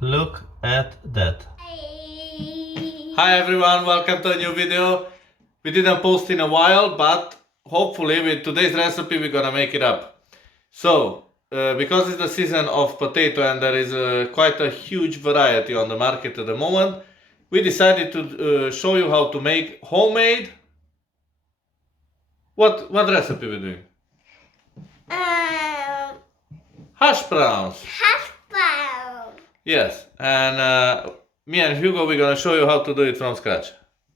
Look at that. Hi everyone, welcome to a new video. We didn't post in a while, but hopefully with today's recipe we're gonna make it up. So, because it's the season of potato and there is quite a huge variety on the market at the moment, we decided to show you how to make homemade. What recipe we're doing? Hash browns. Hash brown. Yes, and me and Hugo we're gonna show you how to do it from scratch.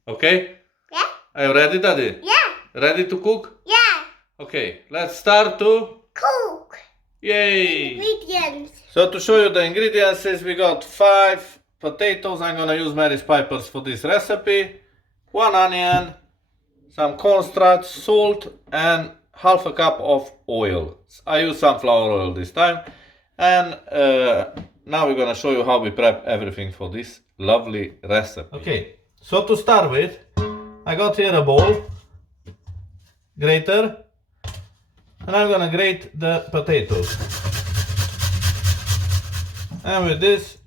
Okay? Yeah? Are you ready, Daddy? Yeah. Ready to cook? Yeah. Okay, let's start to Cook. yay! Ingredients. So to show you the ingredients, we got 5 potatoes. I'm gonna use Mary's Pipers for this recipe. 1 onion, some cornstarch, salt, and half a cup of oil. I use sunflower oil this time. And now we're gonna show you how we prep everything for this lovely recipe. Okay, so to start with, I got here a bowl, grater, and I'm gonna grate the potatoes. And with this,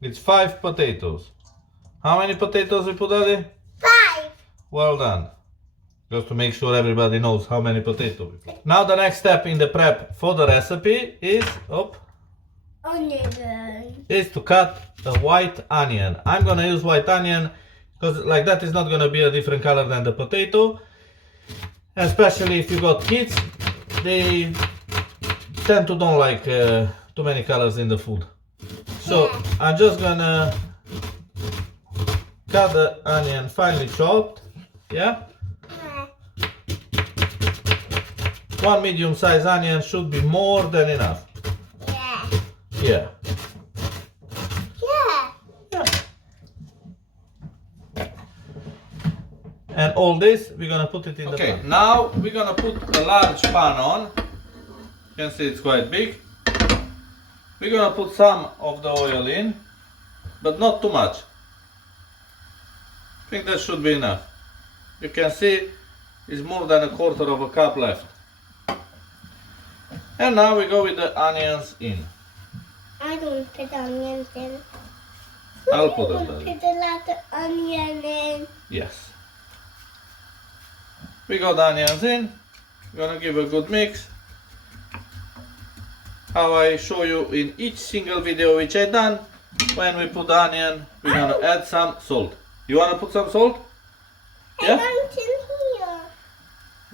it's 5 potatoes. How many potatoes we put, Daddy? 5. Well done. Just to make sure everybody knows how many potatoes we put. Now the next step in the prep for the recipe is, Onion. is to cut a white onion. I'm gonna use white onion because like that is not gonna be a different color than the potato. Especially if you got kids, they tend to don't like too many colors in the food. So I'm just gonna cut the onion finely chopped. Yeah. 1 medium-sized onion should be more than enough. Yeah. Yeah. Yeah. And all this, we're gonna put it in the pan. Okay, now we're gonna put a large pan on. You can see it's quite big. We're gonna put some of the oil in, but not too much. I think that should be enough. You can see it's more than a quarter of a cup left. And now we go with the onions in. I don't put onions in. I'll put them Put there. a lot of onion in. Yes. We got onions in. We're gonna give a good mix. How I show you in each single video which I done. When we put onion, we're gonna add some salt. You wanna put some salt? Yeah? I want in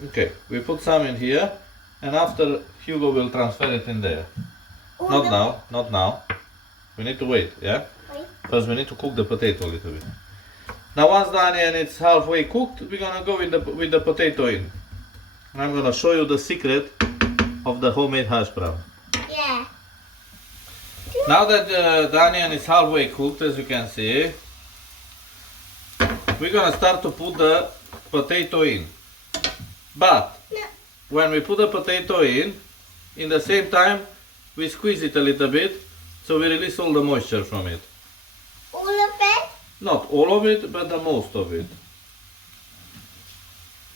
here. Okay, we put some in here. And after Hugo will transfer it in there. Not now, not now. We need to wait, yeah? Wait. Because we need to cook the potato a little bit. Now once the onion is halfway cooked, we're gonna go with the potato in. And I'm gonna show you the secret of the homemade hash brown. Yeah. Now that the onion is halfway cooked, as you can see, we're gonna start to put the potato in. But No. when we put the potato in the same time, we squeeze it a little bit, so we release all the moisture from it. All of it? Not all of it, but the most of it.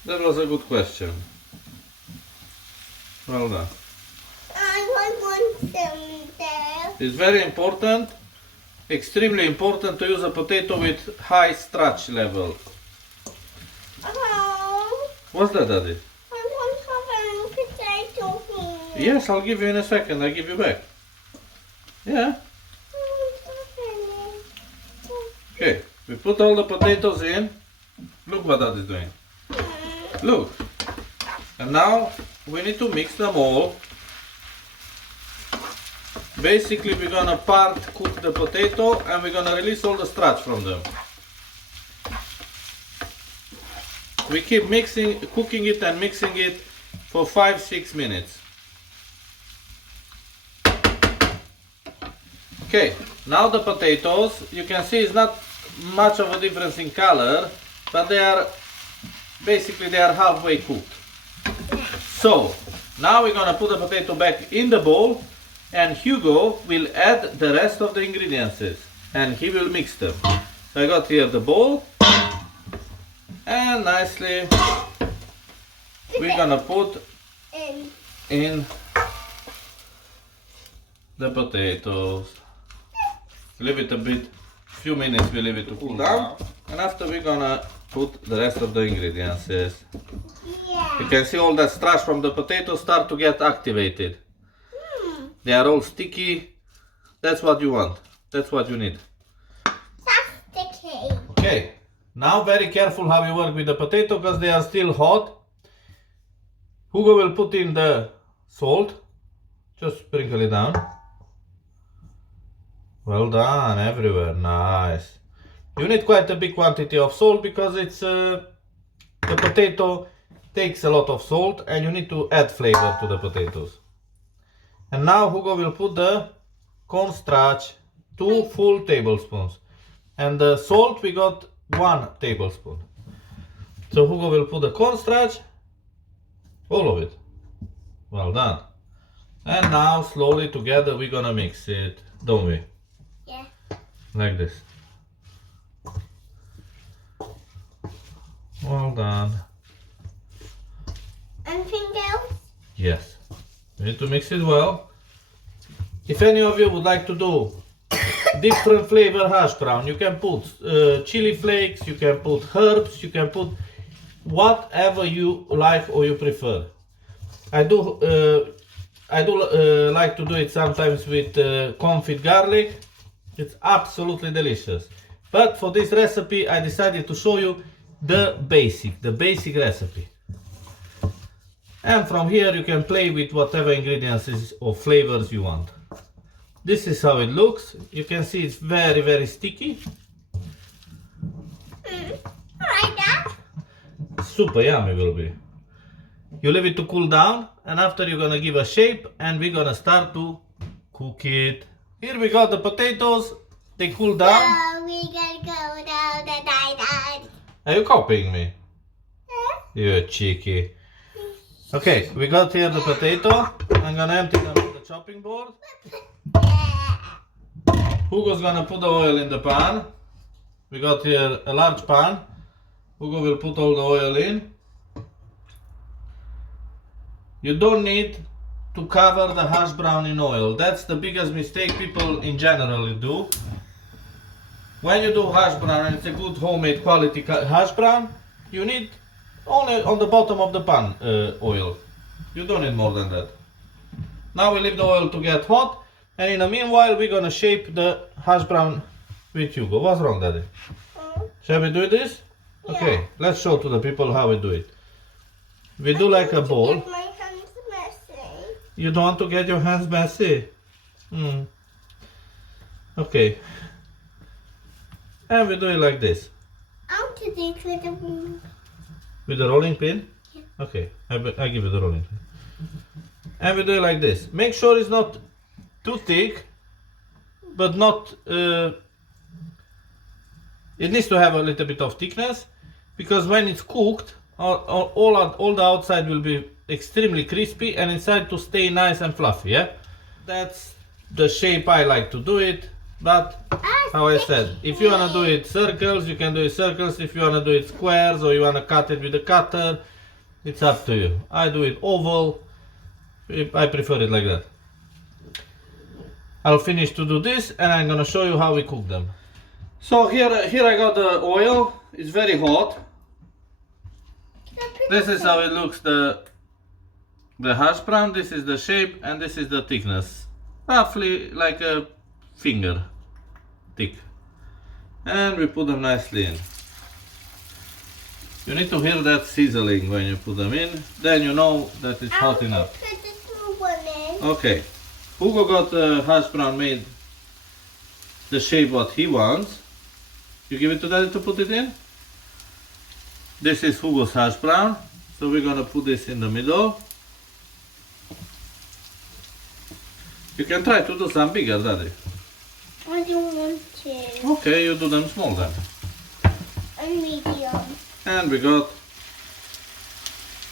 That was a good question. Well done. I want some there. It's very important, extremely important to use a potato with high starch level. Oh, What's that, Daddy? I want some potato here. Yes, I'll give you in a second. I'll give you back. Yeah. Okay, we put all the potatoes in. Look what that is doing. Look. And now we need to mix them all. Basically, we're gonna part cook the potato and we're gonna release all the starch from them. We keep mixing, cooking it and mixing it for 5-6 minutes. Okay, now the potatoes, you can see it's not much of a difference in color, but they are halfway cooked. So, now we're gonna put the potato back in the bowl and Hugo will add the rest of the ingredients and he will mix them. So I got here the bowl and nicely we're gonna put in the potatoes. Leave it a bit, few minutes we leave it to cool down. And after we're gonna put the rest of the ingredients. Yes. Yeah. You can see all that starch from the potatoes start to get activated. They are all sticky. That's what you want. That's what you need. That's sticky. Okay. Now very careful how you work with the potato because they are still hot. Hugo will put in the salt. Just sprinkle it down. Well done, everywhere. Nice. You need quite a big quantity of salt because it's the potato takes a lot of salt and you need to add flavor to the potatoes. And now Hugo will put the cornstarch, 2 full tablespoons. And the salt we got 1 tablespoon. So Hugo will put the cornstarch, all of it. Well done. And now slowly together we're gonna mix it, don't we? Yeah. Like this. Well done. Anything else? Yes. You need to mix it well. If any of you would like to do different flavor hash brown, you can put chili flakes, you can put herbs, you can put whatever you like or you prefer. I do like to do it sometimes with confit garlic. It's absolutely delicious. But for this recipe I decided to show you the basic recipe. And from here you can play with whatever ingredients or flavors you want. This is how it looks. You can see it's very, very sticky. Like that? Super yummy will be. You leave it to cool down and after you're gonna give a shape and we're gonna start to cook it. Here we got the potatoes. They cool down. So we gotta go down the island. Are you copying me? You're cheeky. Okay, we got here the potato. I'm gonna empty them on the chopping board. Hugo's gonna put the oil in the pan. We got here a large pan. Hugo will put all the oil in. You don't need to cover the hash brown in oil. That's the biggest mistake people in general do. When you do hash brown and it's a good homemade quality hash brown, you need only on the bottom of the pan oil. You don't need more than that. Now we leave the oil to get hot and in the meanwhile we're gonna shape the hash brown with Hugo. What's wrong, Daddy? Shall we do this? Yeah. Okay, let's show to the people how we do it. We do like a bowl. Get my hands messy. You don't want to get your hands messy? Okay. And we do it like this. I want to do it with the... With the rolling pin? Yeah. Okay, I give you the rolling pin. And we do it like this. Make sure it's not too thick, but not... it needs to have a little bit of thickness, because when it's cooked, all the outside will be extremely crispy and inside to stay nice and fluffy, yeah? That's the shape I like to do it, but how I said, if you wanna do it circles, you can do it circles. If you wanna do it squares or you wanna cut it with a cutter, it's up to you. I do it oval. I prefer it like that. I'll finish to do this and I'm gonna show you how we cook them. So here I got the oil. It's very hot. This is how it looks, the hash brown. This is the shape and this is the thickness. Roughly like a finger thick. And we put them nicely in. You need to hear that sizzling when you put them in. Then you know that it's hot enough. Put the small one in. Okay. Hugo got the hash brown made the shape what he wants. You give it to Daddy to put it in. This is Hugo's hash brown. So we're gonna put this in the middle. You can try to do some bigger, Daddy. I don't want to. Okay, you do them small then. And medium. And we got,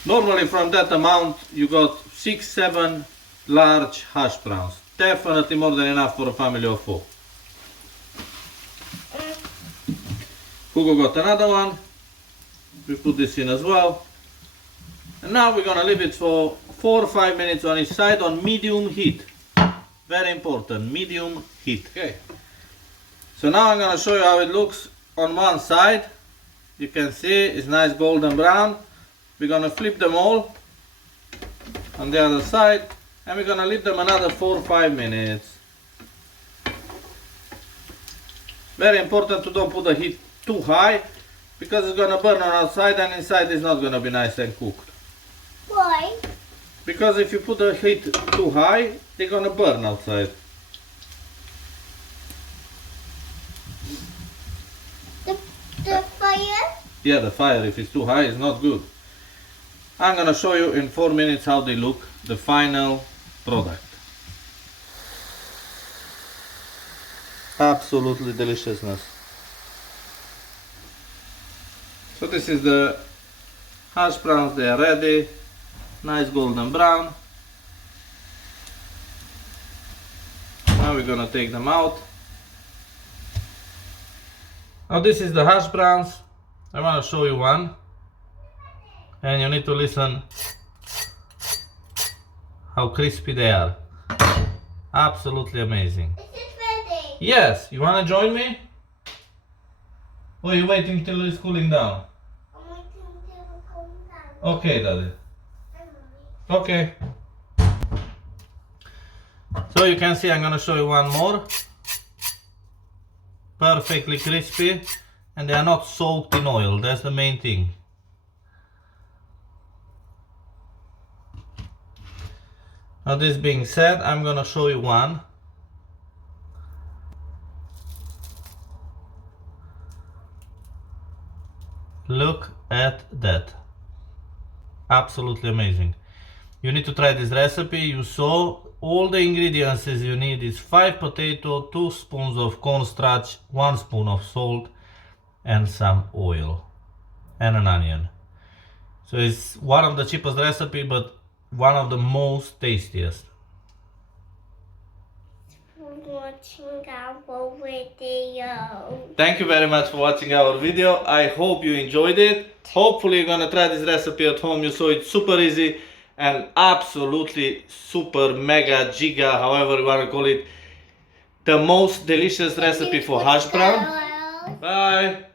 normally from that amount you got 6-7 large hash browns. Definitely more than enough for a family of 4. Hugo got another one. We put this in as well. And now we're gonna leave it for 4 or 5 minutes on each side on medium heat. Very important, medium heat. Okay. So now I'm gonna show you how it looks on one side. You can see it's nice golden brown. We're gonna flip them all on the other side and we're gonna leave them another 4 or 5 minutes. Very important to don't put the heat too high because it's gonna burn on outside and inside is not gonna be nice and cooked. Why? Because if you put the heat too high, they're gonna burn outside. The fire? Yeah, the fire, if it's too high, is not good. I'm gonna show you in 4 minutes how they look, the final product. Absolutely deliciousness. So this is the hash browns, they are ready. Nice golden brown. Now we're gonna take them out. Now this is the hash browns. I want to show you one. And you need to listen how crispy they are. Absolutely amazing. Is it ready? Yes, you want to join me? Or are you waiting till it's cooling down? I'm waiting until it cools down. Okay, Daddy. I'm ready. Okay. So you can see I'm gonna show you one more. Perfectly crispy and they are not soaked in oil, that's the main thing. Now this being said, I'm gonna show you one. Look at that. Absolutely amazing. You need to try this recipe. You saw all the ingredients you need is 5 potato, 2 spoons of cornstarch, 1 spoon of salt and some oil and an onion. So it's one of the cheapest recipe but one of the most tastiest. Watching our video. Thank you very much for watching our video. I hope you enjoyed it. Hopefully you're gonna try this recipe at home. You saw it's super easy and absolutely super mega giga, however you want to call it, the most delicious recipe for hash brown. Bye.